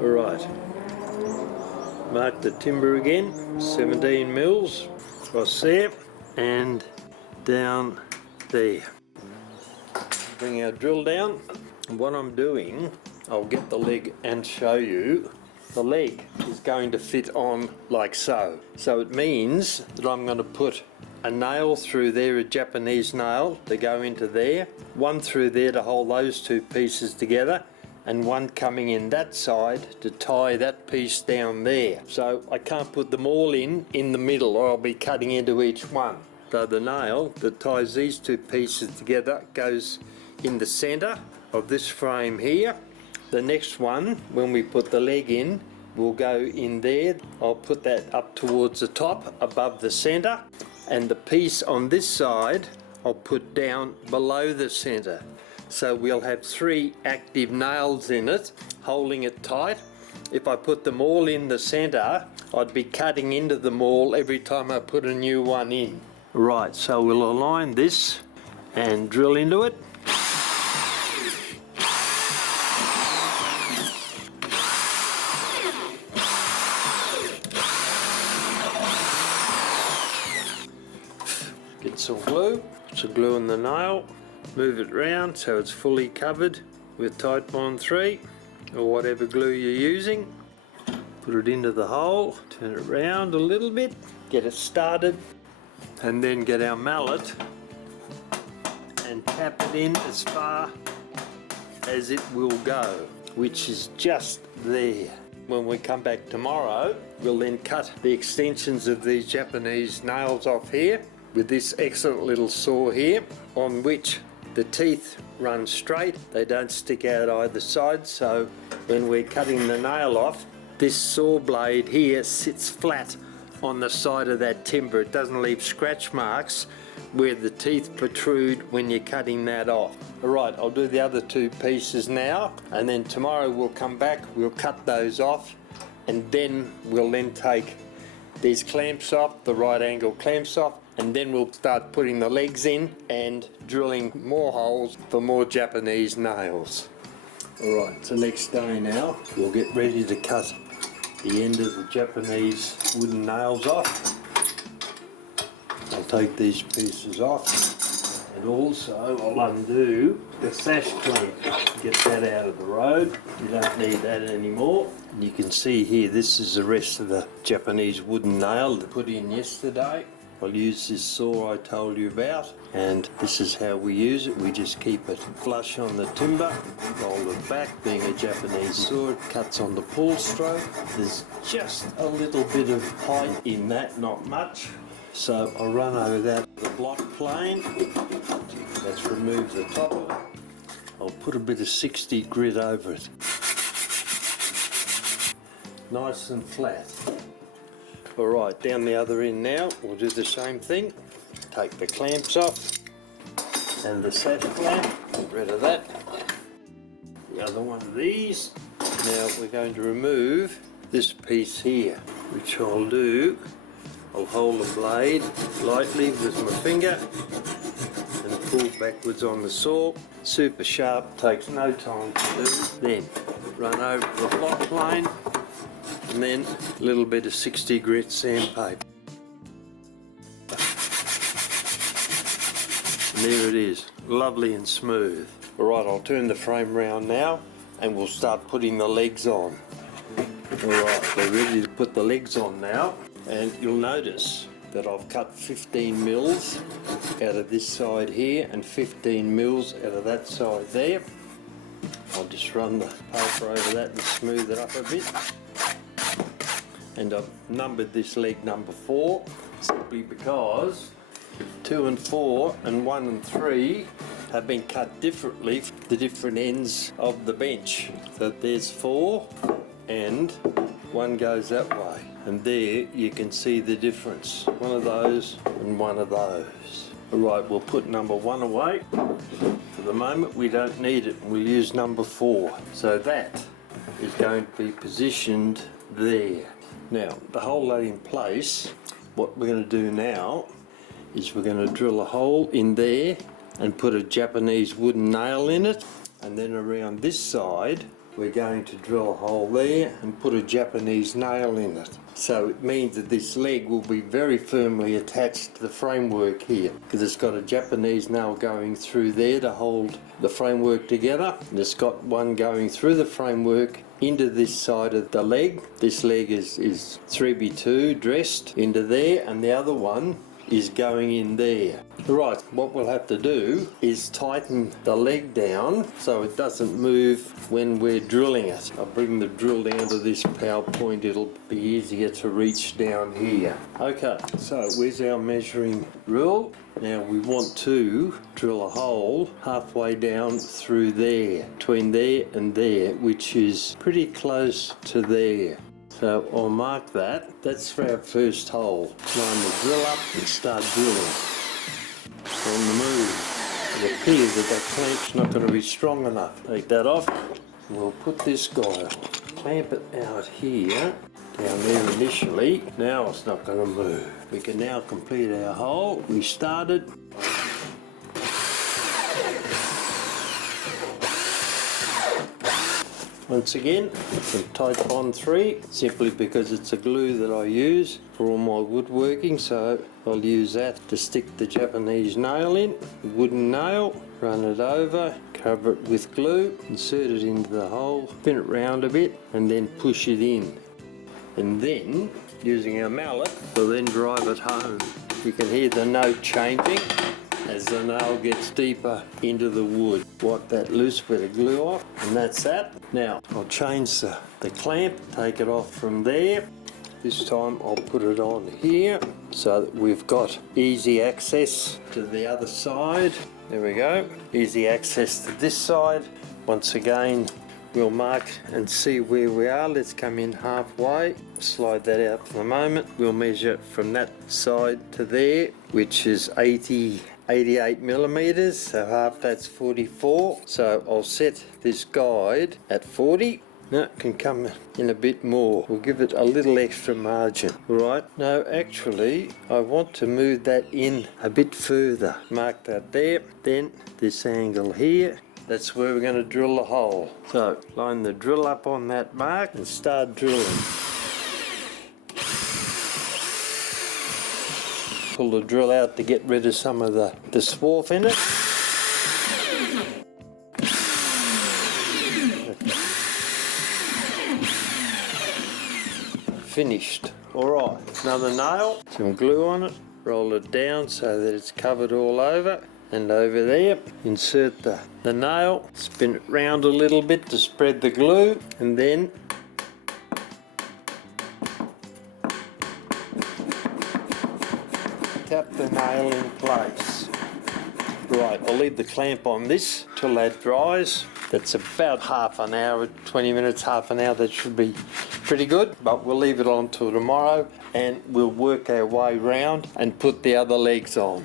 Alright, mark the timber again, 17 mils across there and down there. Bring our drill down. And what I'm doing, I'll get the leg and show you. The leg is going to fit on like so. So it means that I'm going to put a nail through there, a Japanese nail to go into there, one through there to hold those two pieces together, and one coming in that side to tie that piece down there. So I can't put them all in the middle, or I'll be cutting into each one. So the nail that ties these two pieces together goes in the center of this frame here. The next one, when we put the leg in, will go in there. I'll put that up towards the top above the center, and the piece on this side I'll put down below the center. So we'll have 3 active nails in it holding it tight. If I put them all in the center, I'd be cutting into them all every time I put a new one in. Right, so we'll align this and drill into it. Get some glue, put some glue in the nail, move it round so it's fully covered with Tite Bond 3 or whatever glue you're using. Put it into the hole, turn it around a little bit, get it started, and then get our mallet and tap it in as far as it will go, which is just there. When we come back tomorrow, we'll then cut the extensions of these Japanese nails off here with this excellent little saw here, on which the teeth run straight, they don't stick out either side. So when we're cutting the nail off, this saw blade here sits flat on the side of that timber. It doesn't leave scratch marks where the teeth protrude when you're cutting that off. Alright, I'll do the other 2 pieces now, and then tomorrow we'll come back, we'll cut those off, and then we'll then take these clamps off, the right angle clamps off, and then we'll start putting the legs in and drilling more holes for more Japanese nails. Alright, it's the next day now. We'll get ready to cut the end of the Japanese wooden nails off. I'll take these pieces off, and also I'll undo the sash clamp, get that out of the road. You don't need that anymore. You can see here, this is the rest of the Japanese wooden nail that I put in yesterday. I'll use this saw I told you about, and this is how we use it. We just keep it flush on the timber, fold it back. Being a Japanese saw, it cuts on the pull stroke. There's just a little bit of height in that, not much. So I'll run over that with the block plane. Let's remove the top of it. I'll put a bit of 60 grit over it. Nice and flat. Alright, down the other end now, we'll do the same thing. Take the clamps off and the sash clamp, get rid of that. The other one of these. Now we're going to remove this piece here, which I'll do. I'll hold the blade lightly with my finger and pull backwards on the saw. Super sharp, takes no time to do. Then run over the block plane, and then a little bit of 60 grit sandpaper. And there it is, lovely and smooth. Alright, I'll turn the frame round now and we'll start putting the legs on. Alright, we're ready to put the legs on now, and you'll notice that I've cut 15 mils out of this side here and 15 mils out of that side there. I'll just run the paper over that and smooth it up a bit. And I've numbered this leg number 4 simply because 2 and 4 and 1 and 3 have been cut differently for the different ends of the bench. So there's 4 and 1 goes that way, and there you can see the difference. One of those and one of those. Alright, we'll put number 1 away. For the moment we don't need it, we'll use number 4. So that is going to be positioned there. Now, to hold that in place, what we're going to do now is we're going to drill a hole in there and put a Japanese wooden nail in it, and then around this side we're going to drill a hole there and put a Japanese nail in it. So it means that this leg will be very firmly attached to the framework here, because it's got a Japanese nail going through there to hold the framework together, and it's got one going through the framework into this side of the leg. This leg is 3x2 dressed into there, and the other one is going in there. Right, what we'll have to do is tighten the leg down so it doesn't move when we're drilling it. I'll bring the drill down to this power point, it'll be easier to reach down here. Okay, so where's our measuring drill? Now we want to drill a hole halfway down through there, between there and there, which is pretty close to there. So I'll mark that. That's for our first hole. Line the drill up and start drilling. On the move. It appears that clamp's not going to be strong enough. Take that off. We'll put this guy on. Clamp it out here, down there initially. Now it's not going to move. We can now complete our hole. We started. Once again, some Hydroponic 3, simply because it's a glue that I use for all my woodworking, so I'll use that to stick the Japanese nail in, wooden nail, run it over, cover it with glue, insert it into the hole, spin it round a bit, and then push it in. And then, using our mallet, we'll then drive it home. You can hear the note changing as the nail gets deeper into the wood. Wipe that loose bit of glue off, and that's that. Now I'll change the clamp, take it off from there. This time I'll put it on here so that we've got easy access to the other side. There we go, easy access to this side. Once again, we'll mark and see where we are. Let's come in halfway, slide that out for the moment. We'll measure from that side to there, which is 88 millimeters, so half that's 44. So I'll set this guide at 40. Now it can come in a bit more. We'll give it a little extra margin. Right, now actually I want to move that in a bit further. Mark that there, then this angle here. That's where we're going to drill the hole. So line the drill up on that mark and start drilling. Pull the drill out to get rid of some of the swarf in it. Finished. Alright, another nail, some glue on it, roll it down so that it's covered all over. And over there, insert the nail, spin it round a little bit to spread the glue, and then tap the nail in place. Right, I'll leave the clamp on this till that dries. That's about half an hour, 20 minutes, half an hour. That should be pretty good, but we'll leave it on till tomorrow and we'll work our way round and put the other legs on.